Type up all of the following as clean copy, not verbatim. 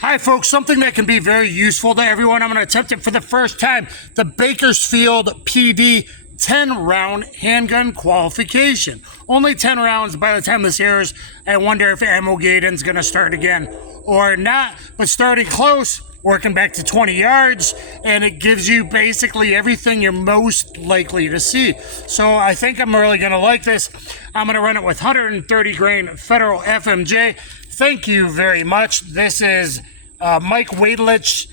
Hi folks, something that can be very useful to everyone. I'm going to attempt it for the first time. The Bakersfield PD 10 round handgun qualification. Only 10 rounds by the time this airs. I wonder if Ammogaddon's going to start again or not, but starting close, working back to 20 yards, and it gives you basically everything you're most likely to see. So I think I'm really going to like this. I'm going to run it with 130 grain Federal FMJ. Thank you very much. This is Mike Wadlich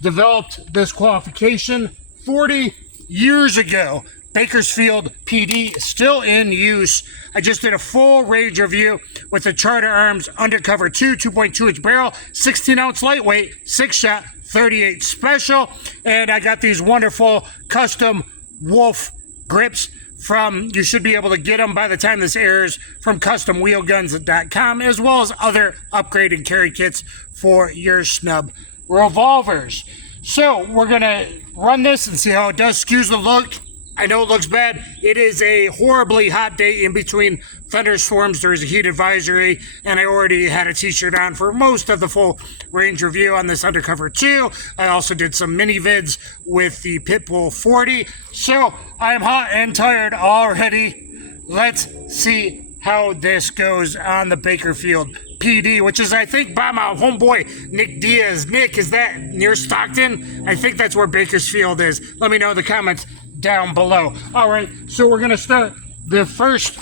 developed this qualification 40 years ago. Bakersfield PD still in use. I just did a full range review with the Charter Arms Undercover 2.2 inch barrel, 16 ounce lightweight, 6-shot, 38 special, and I got these wonderful custom Wolf grips from, you should be able to get them by the time this airs, from customwheelguns.com, as well as other upgrade and carry kits for your SNUB revolvers. So we're gonna run this and see how it does. Excuse the look. I know it looks bad. It is a horribly hot day in between thunderstorms. There is a heat advisory, and I already had a t-shirt on for most of the full range review on this Undercover 2. I also did some mini vids with the Pitbull 40. So I'm hot and tired already. Let's see how this goes on the Bakersfield PD, which is, I think, by my homeboy Nick Diaz. Nick, is that near Stockton? I think that's where Bakersfield is. Let me know in the comments down below. All right, so we're gonna start. The first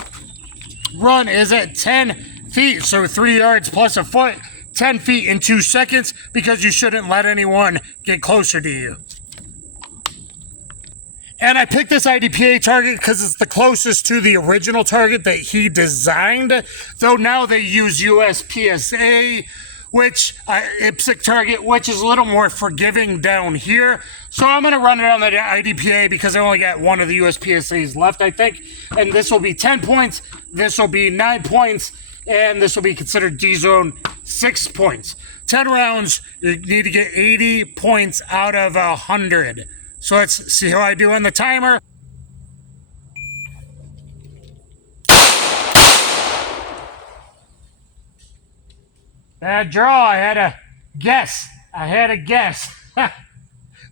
run is at 10 feet, so 3 yards plus a foot, 10 feet in 2 seconds, because you shouldn't let anyone get closer to you. And I picked this IDPA target because it's the closest to the original target that he designed, though now they use USPSA, which IPSC target, which is a little more forgiving down here. So I'm going to run it on the IDPA because I only got one of the USPSAs left, I think. And this will be 10 points, this will be 9 points, and this will be considered D-Zone 6 points. 10 rounds, you need to get 80 points out of 100. So let's see how I do on the timer. Bad draw. I had a guess.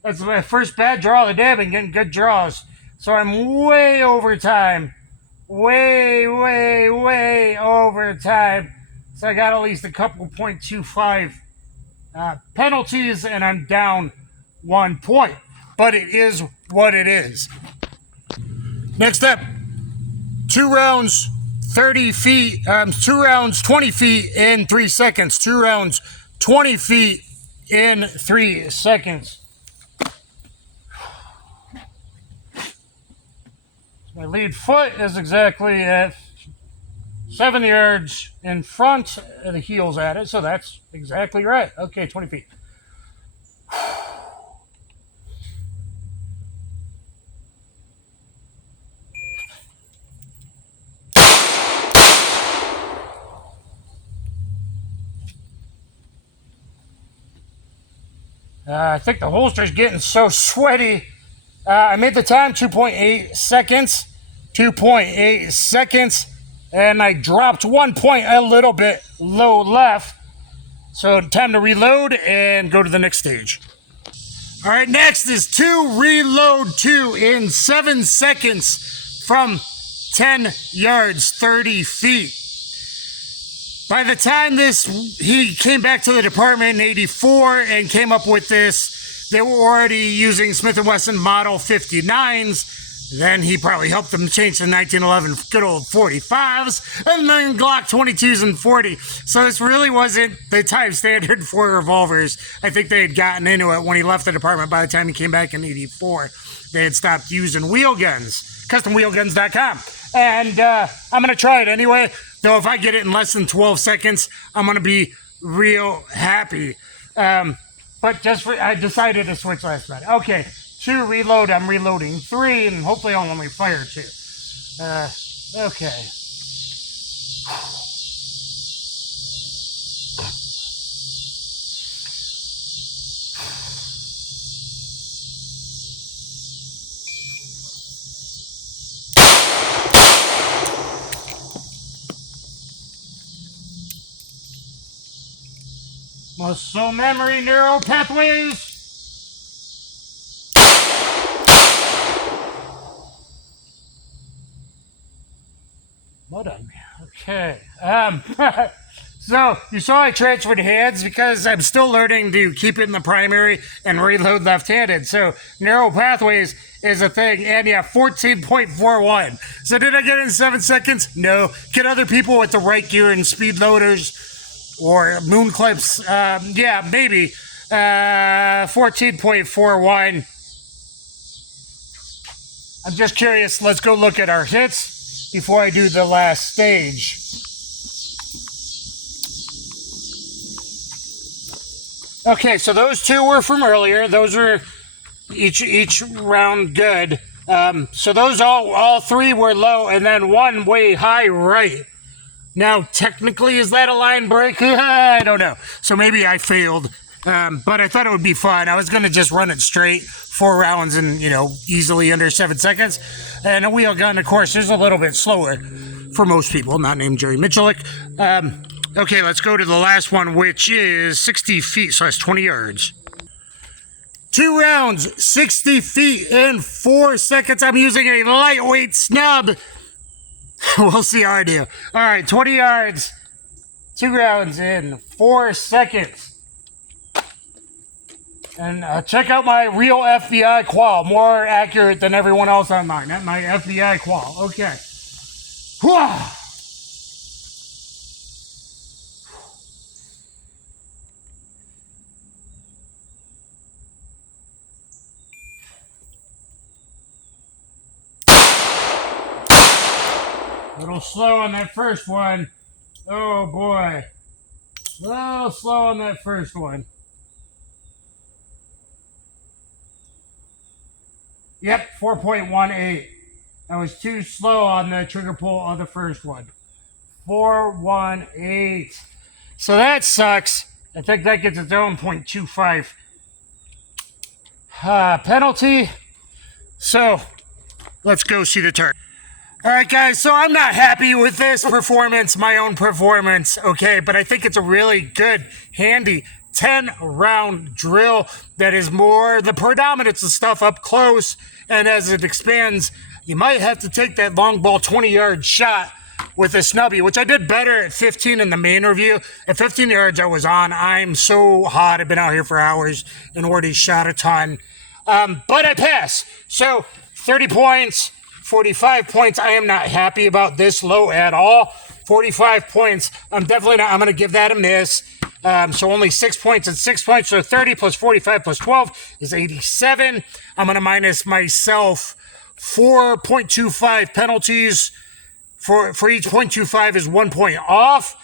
That's my first bad draw of the day. I've been getting good draws. So I'm way over time. Way over time. So I got at least a couple .25 penalties, and I'm down 1 point. But it is what it is. Next up, 2 rounds. 30 feet, 2 rounds, 20 feet in 3 seconds. 2 rounds, 20 feet in 3 seconds. My lead foot is exactly at 7 yards in front, the heel's at it, so that's exactly right. Okay, 20 feet. I think the holster's getting so sweaty. I made the time 2.8 seconds. 2.8 seconds. And I dropped 1 point a little bit low left. So time to reload and go to the next stage. All right, next is 2 reload 2 in 7 seconds from 10 yards, 30 feet. By the time he came back to the department in 84 and came up with this, they were already using Smith & Wesson Model 59s. Then he probably helped them change to 1911 good old 45s, and then Glock 22s and 40. So this really wasn't the time standard for revolvers. I think they had gotten into it when he left the department. By the time he came back in 84, they had stopped using wheel guns. CustomWheelGuns.com. And I'm going to try it anyway. Though if I get it in less than 12 seconds, I'm going to be real happy. But I decided to switch last minute. Okay, 2 reload. I'm reloading 3, and hopefully I'll only fire 2. Okay. Muscle memory, neural pathways. Blood on me. Okay. So you saw I transferred hands because I'm still learning to keep it in the primary and reload left-handed. So neural pathways is a thing, and yeah, 14.41. So did I get it in 7 seconds? No. Can other people with the right gear and speed loaders or moon clips? Yeah, maybe. 14.41. I'm just curious. Let's go look at our hits before I do the last stage. Okay, so those two were from earlier. Those were each round good. So those all three were low, and then one way high right. Now, technically, is that a line break? I don't know. So maybe I failed, but I thought it would be fun. I was going to just run it straight, 4 rounds and, easily under 7 seconds. And a wheel gun, of course, is a little bit slower for most people, not named Jerry Mitchellick. Okay, let's go to the last one, which is 60 feet, so that's 20 yards. 2 rounds, 60 feet in 4 seconds. I'm using a lightweight SNUB. We'll see how I do. All right, 20 yards, 2 rounds in 4 seconds. And check out my real FBI Qual, more accurate than everyone else on mine. That's my FBI Qual. Okay. Whew. A little slow on that first one. Oh boy. A little slow on that first one. Yep, 4.18. That was too slow on the trigger pull of the first one. 418. So that sucks. I think that gets its own 0.25 penalty. So let's go see the turn. All right, guys, so I'm not happy with this performance, my own performance, okay, but I think it's a really good, handy 10-round drill that is more the predominance of stuff up close, and as it expands, you might have to take that long ball 20-yard shot with a snubby, which I did better at 15 in the main review. At 15 yards, I was on. I'm so hot. I've been out here for hours and already shot a ton, but I passed. So 30 points. 45 points, I am not happy about this low at all. 45 points, I'm definitely not, I'm going to give that a miss. So only 6 points and 6 points, so 30 plus 45 plus 12 is 87. I'm going to minus myself 4.25 penalties. For each 0.25 is 1 point off.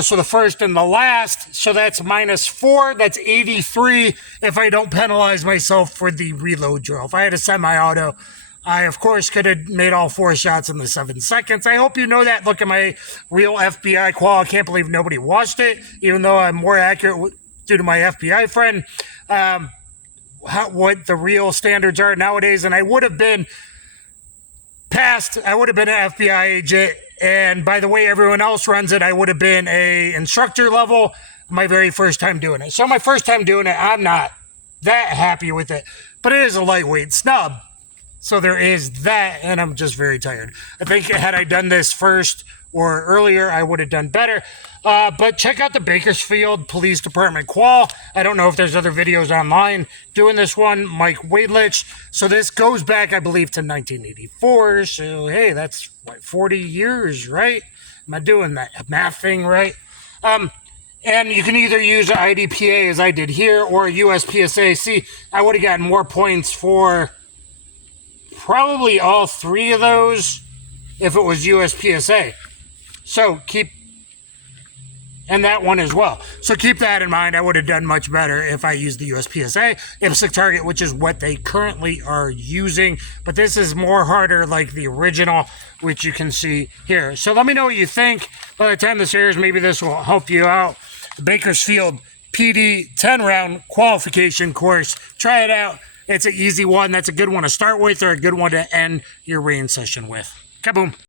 So the first and the last, so that's minus 4, that's 83 if I don't penalize myself for the reload drill. If I had a semi-auto, I, of course, could have made all 4 shots in the 7 seconds. I hope you know that. Look at my real FBI Qual. I can't believe nobody watched it, even though I'm more accurate due to my FBI friend, what the real standards are nowadays. And I would have been passed. I would have been an FBI agent. And by the way everyone else runs it, I would have been a instructor level my very first time doing it. So my first time doing it, I'm not that happy with it. But it is a lightweight SNUB. So there is that, and I'm just very tired. I think had I done this first or earlier, I would have done better. But check out the Bakersfield Police Department Qual. I don't know if there's other videos online doing this one. Mike Wadlich. So this goes back, I believe, to 1984. So, hey, that's, 40 years, right? Am I doing that math thing right? And you can either use an IDPA, as I did here, or a USPSA. See, I would have gotten more points for probably all 3 of those if it was USPSA. So and that one as well. So keep that in mind. I would have done much better if I used the USPSA IPSC target, which is what they currently are using. But this is more harder like the original, which you can see here. So let me know what you think. By the time this airs, maybe this will help you out. The Bakersfield PD 10-round qualification course. Try it out. It's an easy one. That's a good one to start with or a good one to end your range session with. Kaboom.